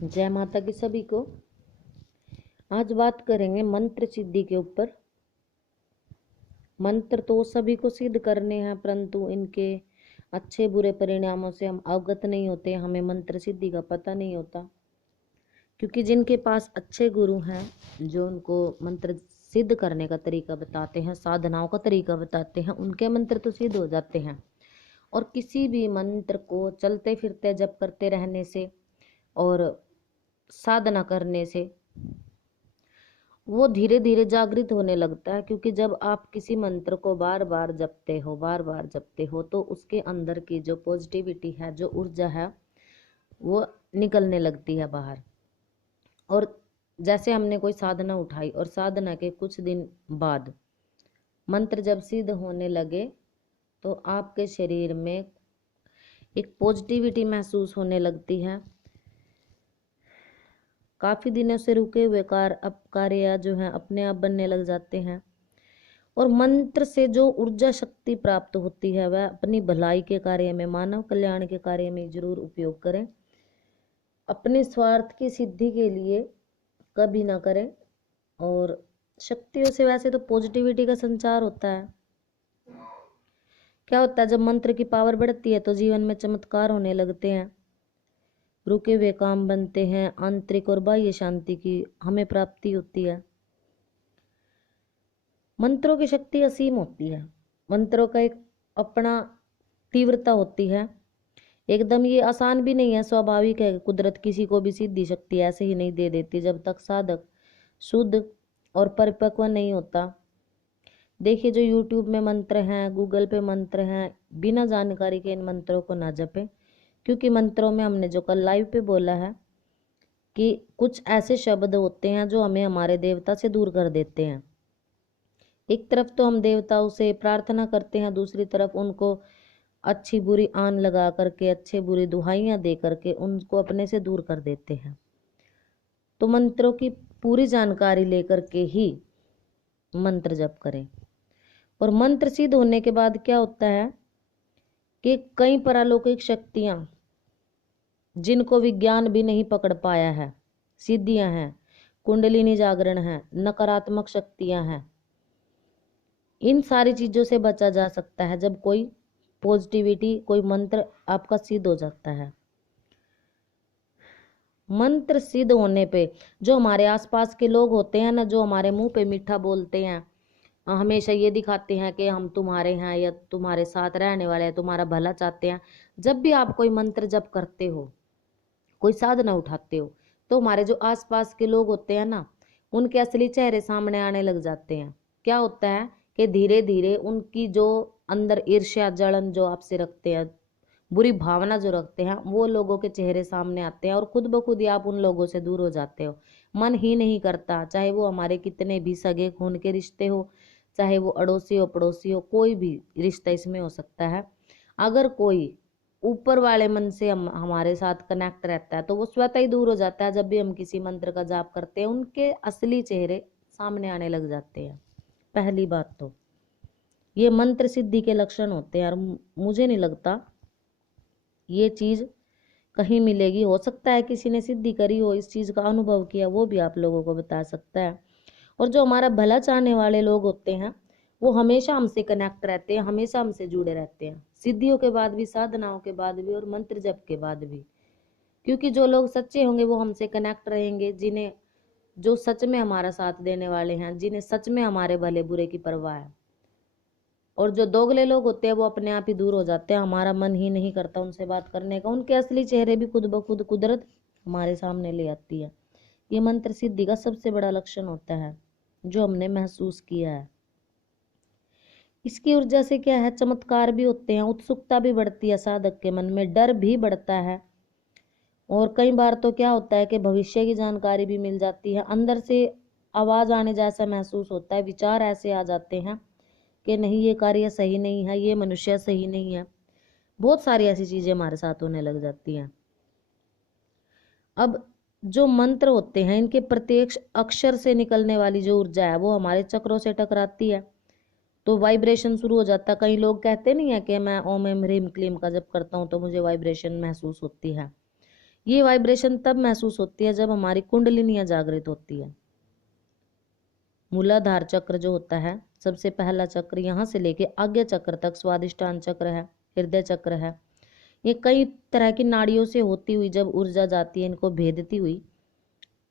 जय माता की सभी को। आज बात करेंगे मंत्र सिद्धि के ऊपर। मंत्र तो सभी को सिद्ध करने हैं, परंतु इनके अच्छे बुरे परिणामों से हम अवगत नहीं होते, हमें मंत्र सिद्धि का पता नहीं होता। क्योंकि जिनके पास अच्छे गुरु हैं जो उनको मंत्र सिद्ध करने का तरीका बताते हैं, साधनाओं का तरीका बताते हैं, उनके मंत्र तो सिद्ध हो जाते हैं। और किसी भी मंत्र को चलते फिरते जप करते रहने से और साधना करने से वो धीरे धीरे जागृत होने लगता है। क्योंकि जब आप किसी मंत्र को बार बार जपते हो तो उसके अंदर की जो पॉजिटिविटी है, जो ऊर्जा है, वो निकलने लगती है बाहर। और जैसे हमने कोई साधना उठाई और साधना के कुछ दिन बाद मंत्र जब सिद्ध होने लगे तो आपके शरीर में एक पॉजिटिविटी महसूस होने लगती है। काफी दिनों से रुके हुए कार्य जो है अपने आप बनने लग जाते हैं। और मंत्र से जो ऊर्जा शक्ति प्राप्त होती है वह अपनी भलाई के कार्य में, मानव कल्याण के कार्य में जरूर उपयोग करें। अपने स्वार्थ की सिद्धि के लिए कभी ना करें। और शक्तियों से वैसे तो पॉजिटिविटी का संचार होता है। क्या होता है जब मंत्र की पावर बढ़ती है तो जीवन में चमत्कार होने लगते हैं, रुके हुए काम बनते हैं, आंतरिक और बाह्य शांति की हमें प्राप्ति होती है। मंत्रों की शक्ति असीम होती है। मंत्रों का एक अपना तीव्रता होती है। एकदम ये आसान भी नहीं है, स्वाभाविक है। कुदरत किसी को भी सिद्धि शक्ति ऐसे ही नहीं दे देती जब तक साधक शुद्ध और परिपक्व नहीं होता। देखिए जो यूट्यूब में मंत्र हैं, गूगल पे मंत्र हैं, बिना जानकारी के इन मंत्रों को ना जपें। क्योंकि मंत्रों में हमने जो कल लाइव पे बोला है कि कुछ ऐसे शब्द होते हैं जो हमें हमारे देवता से दूर कर देते हैं। एक तरफ तो हम देवताओं से प्रार्थना करते हैं, दूसरी तरफ उनको अच्छी बुरी आन लगा करके, अच्छे बुरी दुहाइयां दे करके उनको अपने से दूर कर देते हैं। तो मंत्रों की पूरी जानकारी लेकर के ही मंत्र जप करें। और मंत्र सिद्ध होने के बाद क्या होता है कि कई परलौकिक शक्तियां जिनको विज्ञान भी नहीं पकड़ पाया है, सिद्धियां हैं, कुंडलिनी जागरण है, नकारात्मक शक्तियां हैं, इन सारी चीजों से बचा जा सकता है जब कोई पॉजिटिविटी, कोई मंत्र आपका सिद्ध हो जाता है। मंत्र सिद्ध होने पे जो हमारे आसपास के लोग होते हैं ना, जो हमारे मुंह पे मीठा बोलते हैं, हमेशा ये दिखाते हैं कि हम तुम्हारे हैं या तुम्हारे साथ रहने वाले हैं, तुम्हारा भला चाहते हैं। जब भी आप कोई मंत्र जप करते हो, कोई साधना उठाते हो, तो हमारे जो आसपास के लोग होते हैं ना, उनके असली चेहरे सामने आने लग जाते हैं। क्या होता है कि धीरे धीरे उनकी जो अंदर ईर्ष्या जलन जो आपसे रखते हैं, बुरी भावना जो रखते हैं, वो लोगों के चेहरे सामने आते हैं और खुद ब खुद ही आप उन लोगों से दूर हो जाते हो। मन ही नहीं करता, चाहे वो हमारे कितने भी सगे खून के रिश्ते हो, चाहे वो अड़ोसी हो पड़ोसी हो, कोई भी रिश्ता इसमें हो सकता है। अगर कोई ऊपर वाले मन से हमारे साथ कनेक्ट रहता है तो वो स्वतः ही दूर हो जाता है। जब भी हम किसी मंत्र का जाप करते हैं उनके असली चेहरे सामने आने लग जाते हैं। पहली बात तो ये मंत्र सिद्धि के लक्षण होते हैं और मुझे नहीं लगता ये चीज कहीं मिलेगी। हो सकता है किसी ने सिद्धि करी हो, इस चीज का अनुभव किया, वो भी आप लोगों को बता सकता है। और जो हमारा भला चाहने वाले लोग होते हैं वो हमेशा हमसे कनेक्ट रहते हैं, हमेशा हमसे जुड़े रहते हैं, सिद्धियों के बाद भी, साधनाओं के बाद भी और मंत्र जप के बाद भी। क्योंकि जो लोग सच्चे होंगे वो हमसे कनेक्ट रहेंगे, जिन्हें जो सच में हमारा साथ देने वाले हैं, जिन्हें सच में हमारे भले बुरे की परवाह है। और जो दोगले लोग होते हैं वो अपने आप ही दूर हो जाते हैं, हमारा मन ही नहीं करता उनसे बात करने का। उनके असली चेहरे भी खुद ब खुद कुदरत हमारे सामने ले आती है। ये मंत्र सिद्धि का सबसे बड़ा लक्षण होता है जो हमने महसूस किया है। इसकी ऊर्जा से क्या है, चमत्कार भी होते हैं, उत्सुकता भी बढ़ती है, साधक के मन में डर भी बढ़ता है। और कई बार तो क्या होता है कि भविष्य की जानकारी भी मिल जाती है। अंदर से आवाज आने जैसा महसूस होता है, विचार ऐसे आ जाते हैं कि नहीं ये कार्य सही नहीं है, ये मनुष्य सही नहीं है। बहुत सारी ऐसी चीजें हमारे साथ होने लग जाती हैं। अब जो मंत्र होते हैं इनके प्रत्येक अक्षर से निकलने वाली जो ऊर्जा है वो हमारे चक्रों से टकराती है तो वाइब्रेशन शुरू हो जाता है। कई लोग कहते नहीं है कि मैं ओम एम ह्रीम क्लीम का जप करता हूँ तो मुझे वाइब्रेशन महसूस होती है। ये वाइब्रेशन तब महसूस होती है जब हमारी कुंडलिनियां जागृत होती है। मूलाधार चक्र जो होता है, सबसे पहला चक्र, यहाँ से लेके आज्ञा चक्र तक स्वादिष्टान चक्र है, हृदय चक्र है। ये कई तरह की नाड़ियों से होती हुई जब ऊर्जा जाती है इनको भेदती हुई,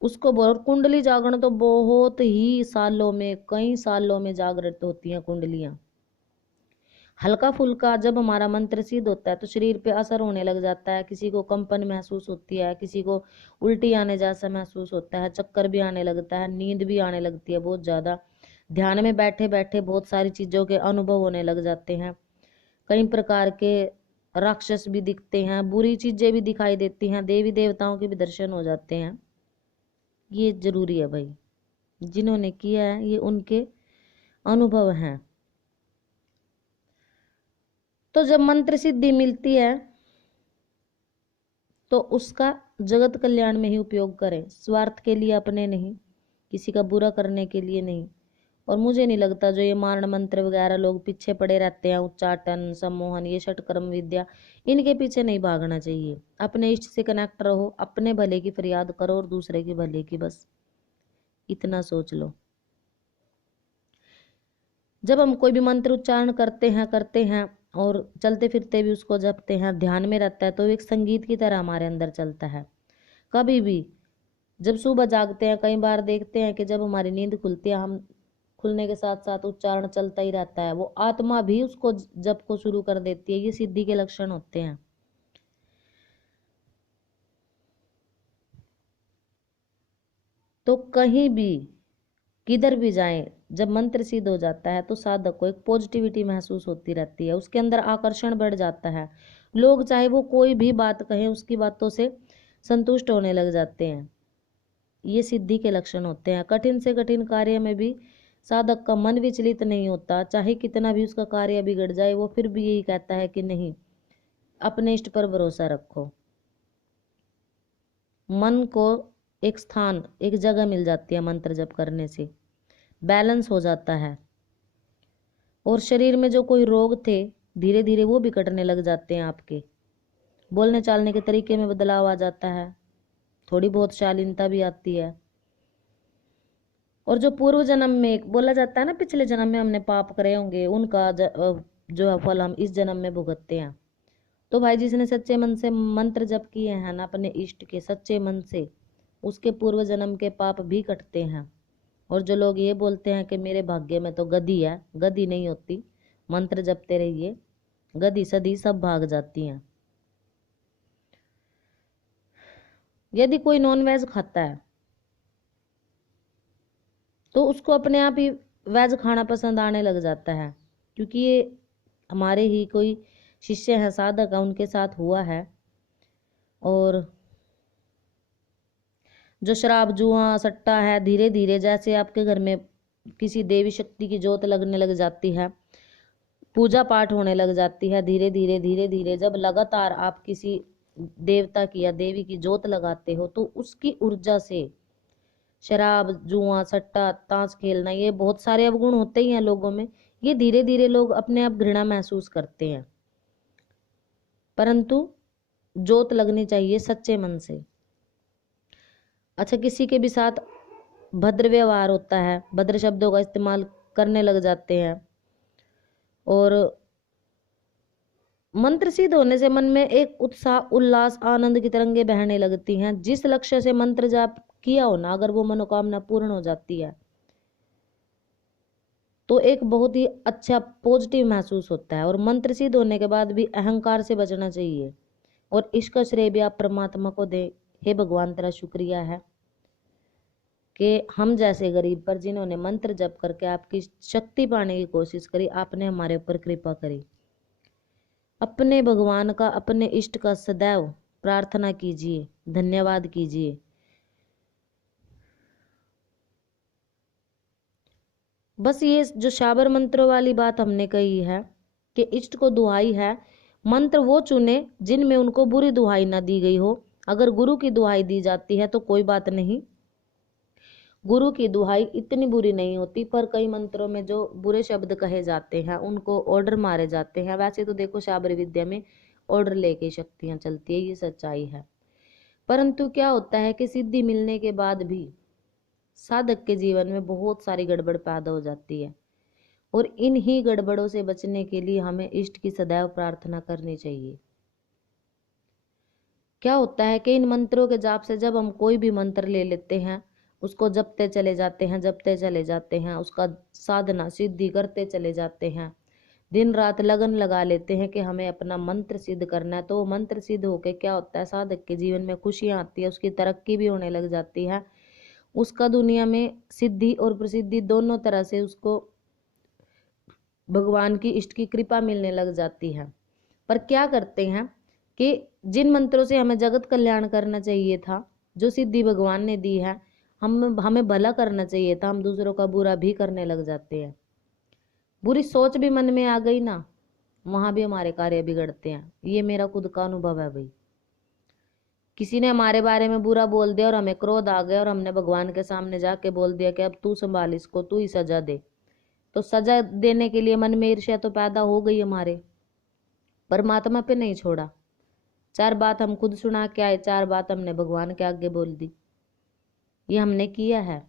उसको बोल। कुंडली जागरण तो बहुत ही सालों में, कई सालों में जागृत होती हैं कुंडलियां। हल्का फुल्का जब हमारा मंत्र सिद्ध होता है तो शरीर पे असर होने लग जाता है। किसी को कंपन महसूस होती है, किसी को उल्टी आने जैसा महसूस होता है, चक्कर भी आने लगता है, नींद भी आने लगती है बहुत ज्यादा। ध्यान में बैठे बैठे बहुत सारी चीजों के अनुभव होने लग जाते हैं। कई प्रकार के राक्षस भी दिखते हैं, बुरी चीजें भी दिखाई देती हैं, देवी देवताओं के भी दर्शन हो जाते हैं। ये जरूरी है भाई, जिन्होंने किया है ये उनके अनुभव हैं। तो जब मंत्र सिद्धि मिलती है तो उसका जगत कल्याण में ही उपयोग करें, स्वार्थ के लिए अपने नहीं, किसी का बुरा करने के लिए नहीं। और मुझे नहीं लगता जो ये मारण मंत्र वगैरह लोग पीछे पड़े रहते हैं, उच्चाटन, सम्मोहन, ये षटकर्म विद्या, इनके पीछे नहीं भागना चाहिए। अपने इष्ट से कनेक्ट रहो, अपने भले की फरियाद करो और दूसरे के भले की, बस इतना सोच लो। जब हम कोई भी मंत्र उच्चारण करते हैं और चलते फिरते भी उसको जपते हैं, ध्यान में रहता है, तो एक संगीत की तरह हमारे अंदर चलता है। कभी भी जब सुबह जागते हैं, कई बार देखते हैं कि जब हमारी नींद खुलती है, हम खुलने के साथ साथ उच्चारण चलता ही रहता है, वो आत्मा भी उसको जप को शुरू कर देती है। ये सिद्धि के लक्षण होते हैं। तो कहीं भी किधर भी जाएं, जब मंत्र सिद्ध हो जाता है तो साधक को एक पॉजिटिविटी महसूस होती रहती है, उसके अंदर आकर्षण बढ़ जाता है। लोग चाहे वो कोई भी बात कहें, उसकी बातों से संतुष्ट होने लग जाते हैं। ये सिद्धि के लक्षण होते हैं। कठिन से कठिन कार्य में भी साधक का मन विचलित नहीं होता, चाहे कितना भी उसका कार्य बिगड़ जाए, वो फिर भी यही कहता है कि नहीं, अपने इष्ट पर भरोसा रखो। मन को एक स्थान, एक जगह मिल जाती है मंत्र जप करने से, बैलेंस हो जाता है। और शरीर में जो कोई रोग थे, धीरे धीरे वो भी कटने लग जाते हैं। आपके बोलने चालने के तरीके में बदलाव आ जाता है, थोड़ी बहुत शालीनता भी आती है। और जो पूर्व जन्म में बोला जाता है ना, पिछले जन्म में हमने पाप करे होंगे, उनका जो है फल हम इस जन्म में भुगतते हैं। तो भाई जिसने सच्चे मन से मंत्र जप किए हैं ना अपने इष्ट के सच्चे मन से, उसके पूर्व जन्म के पाप भी कटते हैं। और जो लोग ये बोलते हैं कि मेरे भाग्य में तो गदी है, गदी नहीं होती। मंत्र जपते रहिए, गदी सदी सब भाग जाती हैं। यदि कोई नॉनवेज खाता है तो उसको अपने आप ही वेज खाना पसंद आने लग जाता है, क्योंकि ये हमारे ही कोई शिष्य है, साधक है, उनके साथ हुआ है। और जो शराब जुआ सट्टा है, धीरे धीरे जैसे आपके घर में किसी देवी शक्ति की जोत लगने लग जाती है, पूजा पाठ होने लग जाती है, धीरे धीरे धीरे धीरे जब लगातार आप किसी देवता की या देवी की जोत लगाते हो, तो उसकी ऊर्जा से शराब जुआ सट्टा ताश खेलना, ये बहुत सारे अवगुण होते ही हैं लोगों में, ये धीरे धीरे लोग अपने आप घृणा महसूस करते हैं। परंतु जोत लगनी चाहिए सच्चे मन से। अच्छा, किसी के भी साथ भद्र व्यवहार होता है, भद्र शब्दों का इस्तेमाल करने लग जाते हैं, और मंत्र सिद्ध होने से मन में एक उत्साह, उल्लास, आनंद की तरंगे बहने लगती हैं। जिस लक्ष्य से मंत्र जाप किया हो ना, अगर वो मनोकामना पूर्ण हो जाती है तो एक बहुत ही अच्छा पॉजिटिव महसूस होता है। और मंत्र सिद्ध होने के बाद भी अहंकार से बचना चाहिए, और इसका श्रेय भी आप परमात्मा को दे। हे भगवान, तेरा शुक्रिया है कि हम जैसे गरीब पर जिन्होंने मंत्र जप करके आपकी शक्ति पाने की कोशिश करी, आपने हमारे ऊपर कृपा करी। अपने भगवान का, अपने इष्ट का सदैव प्रार्थना कीजिए, धन्यवाद कीजिए। बस ये जो शाबर मंत्रों वाली बात हमने कही है कि इष्ट को दुहाई है, मंत्र वो चुने जिनमें उनको बुरी दुहाई ना दी गई हो। अगर गुरु की दुहाई दी जाती है तो कोई बात नहीं, गुरु की दुहाई इतनी बुरी नहीं होती। पर कई मंत्रों में जो बुरे शब्द कहे जाते हैं, उनको ऑर्डर मारे जाते हैं। वैसे तो देखो शाबर विद्या में ऑर्डर लेके शक्तियां चलती है, ये सच्चाई है। परंतु क्या होता है कि सिद्धि मिलने के बाद भी साधक के जीवन में बहुत सारी गड़बड़ पैदा हो जाती है, और इन्हीं गड़बड़ों से बचने के लिए हमें इष्ट की सदैव प्रार्थना करनी चाहिए। क्या होता है कि इन मंत्रों के जाप से जब हम कोई भी मंत्र ले लेते हैं, उसको जपते चले जाते हैं, जपते चले जाते हैं, उसका साधना सिद्धि करते चले जाते हैं, दिन रात लगन लगा लेते हैं कि हमें अपना मंत्र सिद्ध करना है, तो वो मंत्र सिद्ध होके क्या होता है, साधक के जीवन में खुशियां आती है, उसकी तरक्की भी होने लग जाती है, उसका दुनिया में सिद्धि और प्रसिद्धि दोनों तरह से उसको भगवान की इष्ट की कृपा मिलने लग जाती है। पर क्या करते हैं कि जिन मंत्रों से हमें जगत कल्याण करना चाहिए था, जो सिद्धि भगवान ने दी है, हमें भला करना चाहिए था, हम दूसरों का बुरा भी करने लग जाते हैं। बुरी सोच भी मन में आ गई ना, वहां भी हमारे कार्य बिगड़ते हैं। ये मेरा खुद का अनुभव है भाई। किसी ने हमारे बारे में बुरा बोल दिया और हमें क्रोध आ गया और हमने भगवान के सामने जाके बोल दिया कि अब तू संभाल इसको, तू ही सजा दे, तो सजा देने के लिए मन में ईर्ष्या तो पैदा हो गई हमारे, परमात्मा पे नहीं छोड़ा। 4 बात हम खुद सुना के आए, 4 बात हमने भगवान के आगे बोल दी, ये हमने किया है।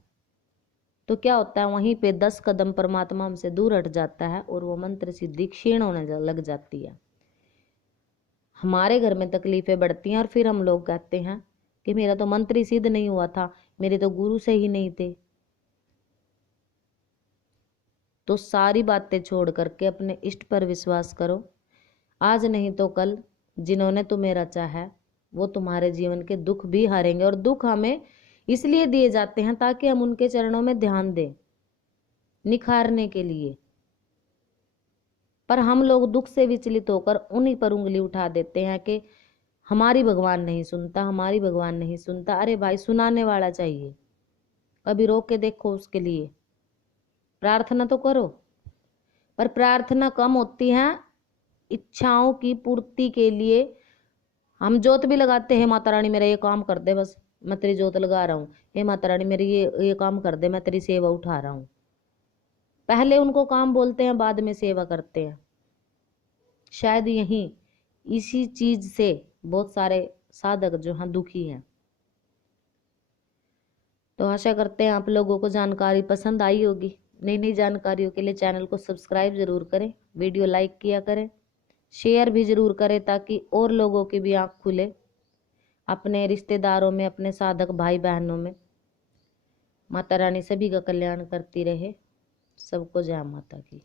तो क्या होता है, वहीं पे 10 कदम परमात्मा हमसे दूर हट जाता है और वो मंत्र सिद्धि क्षीण होने लग जाती है। हमारे घर में तकलीफें बढ़ती हैं और फिर हम लोग कहते हैं कि मेरा तो मंत्र ही सिद्ध नहीं हुआ था, मेरे तो गुरु से ही नहीं थे। तो सारी बातें छोड़ करके अपने इष्ट पर विश्वास करो। आज नहीं तो कल जिन्होंने तुम्हें रचा है वो तुम्हारे जीवन के दुख भी हारेंगे, और दुख हमें इसलिए दिए जाते हैं ताकि हम उनके चरणों में ध्यान दें, निखारने के लिए। पर हम लोग दुख से विचलित होकर उन्हीं पर उंगली उठा देते हैं कि हमारी भगवान नहीं सुनता, हमारी भगवान नहीं सुनता। अरे भाई, सुनाने वाला चाहिए, कभी रोक के देखो उसके लिए, प्रार्थना तो करो। पर प्रार्थना कम होती है इच्छाओं की पूर्ति के लिए। हम जोत भी लगाते हैं, माता रानी मेरा ये काम कर दे, बस मैं तेरी जोत लगा रहा हूँ, हे माता रानी मेरी ये काम कर दे, मैं तेरी सेवा उठा रहा हूँ। पहले उनको काम बोलते हैं, बाद में सेवा करते हैं। शायद यही इसी चीज से बहुत सारे साधक जो हैं दुखी हैं। तो आशा करते हैं आप लोगों को जानकारी पसंद आई होगी। नई नई जानकारियों के लिए चैनल को सब्सक्राइब जरूर करें, वीडियो लाइक किया करें, शेयर भी जरूर करें ताकि और लोगों की भी आंख खुले, अपने रिश्तेदारों में, अपने साधक भाई बहनों में। माता रानी सभी का कल्याण करती रहे। सबको जय माता की।